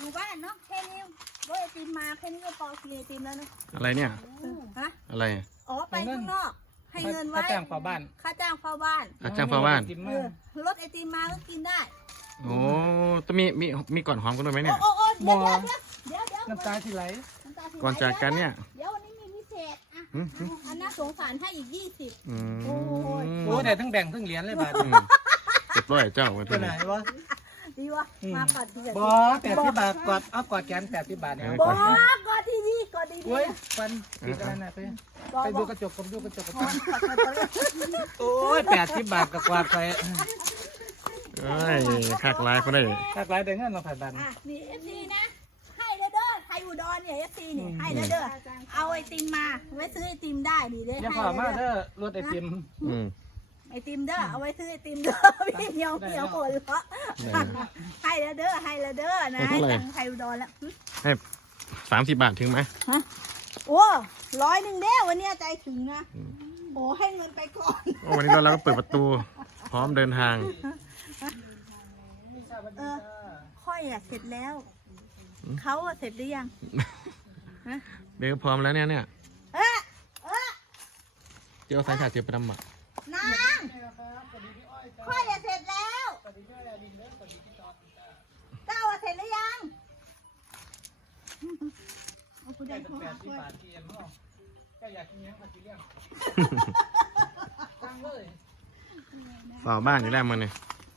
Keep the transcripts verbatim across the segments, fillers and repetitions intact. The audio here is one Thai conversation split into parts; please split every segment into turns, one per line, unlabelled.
มู่บ้านเนาะแค่นี้รถไอติมมาแค่นี้ก็พอกินไอติมแล้วเนาะ
อะไรเนี่ย
ฮะ
อะไร
อ๋อไปข้างนอกให้เงินไว้
ค่าจ้างเฝ้าบ้าน
ค่าจ้างเฝ้าบ้าน
อาจารย์ฟ้าบ้าน
รถไอติมมาก็กินได้
โอ้ต้องมีมีมีก่อนหอมกันด้วยไหมเนี่ย
โอ้โอ้เดี๋ยวเดี๋ยวเดี๋ยว
น้ำตาที่ไหล
ก่อนจากกันเนี่ย
เดี๋ยววันนี้มีพิเศษอ่ะอันน่าสงสารให้อีกยี่สิบ
โอ้
ย
โอ้แต่ทั้งแบ่งทั้งเหรียญเลยบาท
เจ็บร้อยเจ้าไป
ตัวไหนวะ
ดีวะมาก่อนที
บอแปดสิบบาทกอดเอากอดแขนแปดสิบบาทเนี่ย
บอกก่อนทีนี้ก่อนดี
ๆเฮ้ยฟันปิดอะไรนะไปไปดูกระจกผมดูกระจกกระจกโอ้ยแปดสิบบาทกับกวาดไป
เอ้ยคักลายเขาได้
คักลายได้เงินเราผ่านบัน
นี่เอฟซีนะให้เด้อเด้อไทยอุดรเนี่ยเอฟซีนี่ให้เด้อเด้อเอาไอติมมาไว้ซื้อไอติมได้ดีเด้อ
ยังพอมาเด้อรถไอติม
ไอติมเด้อเอาไว้ซื้อไอติมเด้อพี่เหี่ยวเหี่ยวโผล่เลาะให้เด้อเด้อให้เด้อนะไทยอุดรแล้ว
ให้สามสิบบาทถึงไหม
โอ้ร้อยหนึ่งเด้อวันนี้ใจถึงนะโอ้ให้เงินไปก่อน
วันนี้เราก็เปิดประตูพร้อมเดินทาง
เออค่อยอะเสร็จแล้วเขาอะเสร็จหรือยัง
เบลพร้อมแล้วเนี่ยเนี่ย
เออเออ
เจียวสายขาดเจียวประดำอ่ะ
นางค่อยอะเสร็จแล้วเจ้าอะเสร็จหรือยังเอาคุณได้ขอหาค่อย
ก็อยากกินยังมากินเรื่องตั้งเลย
ฝ่าบ้านอยู่แล้วมันเนี่ย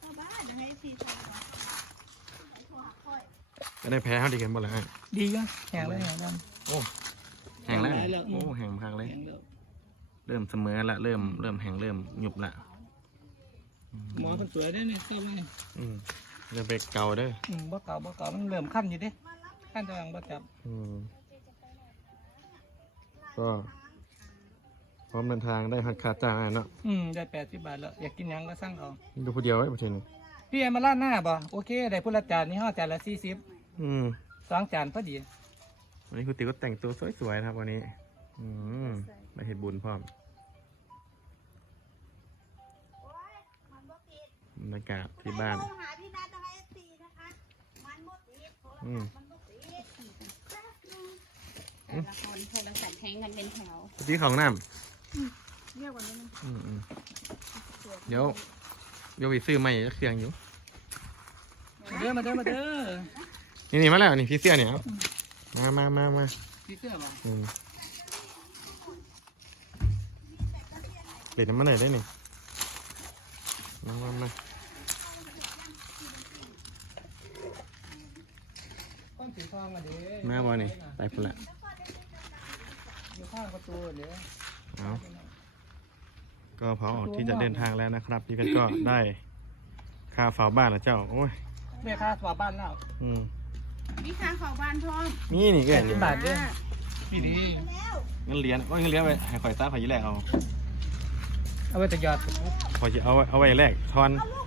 ก็ได้แพ้เขาดีกันหมดเลย
ดีก็แห้งเลยแห้งแล้ว
โอ้แห้งแล้วโอ้แห้งพักเลยเริ่มเสมอละเริ่มเริ่มแห้งเริ่มหยุบละ
หมอคนสวยได้เนี่ยก็ไม่
อืมเริ่มไปเก่าด้วย
อืมบ่เก่าบ่เก่ามันเริ่มขั้นอยู่ดิขั้นตัวอย่างบ่จับ
อืมก็พร้อมเดินทางได้หักขาดจ้างเนาะ
อืมได้แปดสิบบาทแล้วอยากกินยังก็สั่งเอา
ดูผู้เดียวไว้ประเทศนี้
พี่ไอ้มาล่าหน้าบ่โอเคได้พุละจานนี่ห้าจานละสี่สิบ
อืม
สองจานพอดี
วันนี้คุณติ๋วก็แต่งตัวสวยๆครับวันนี้อืมไปเห็ดบุญพร้อมบรรยากาศที่บ้านอืม
แต่ละคนโทรศัพท์แข่งกันเป็นแถว
ที่ของน้
ำเรียกว่านั้น
เดี๋ยวเดี๋ยวไปซื้อใหม่จะเครื่องอยู่
เด้อมาเด้อมาเด้อ
นี่นี่มาแล้วนี่พี่เสื้อเนี่ยมามามามา
พี่เสื้อป่ะ
เปลี่ยนน้ำมันไหนได้นี่มามามามาบอนี่ไปพุ่นละเอาก็พอออกที่จะเดินทางแล้วนะครับพี่เพชรก็ได้ค่าฝาบ้านแล้วเจ้าโอ้ย
เรียกค่าฝาบ้านแล้ว
อืม
มีค่าฝาบ้านพร้อม
นี่นี่ก็
สิบบาทด้วยพี่ดี
เงินเหรียญก็เงินเหรียญไปให้ข่อยซ่าข่อยยี่แรกเอา
เอาไว้จะหยอด
ข่อยจะเอาเอาไว้แรกทอน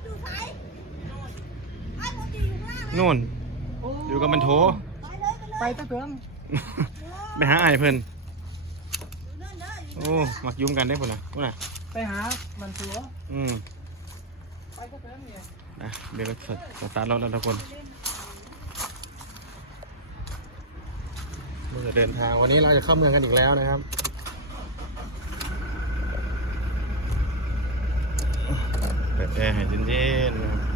นู่นอยู่กับมันโถ
ไปตะเกียง
ไปหาไอ้เพิ่นโอ้มักยุ่งกันได้พุ่นนะพุ่นนะ
ไปหามันโถ
อืม
ไปตะเกียงเนี่ย
นะเดี๋ยวก็สตาร์ทรถแล้วทุกคนเมื่อเดินทางวันนี้เราจะเข้าเมืองกันอีกแล้วนะครับเปิดแอร์ให้เย็นๆนะครับ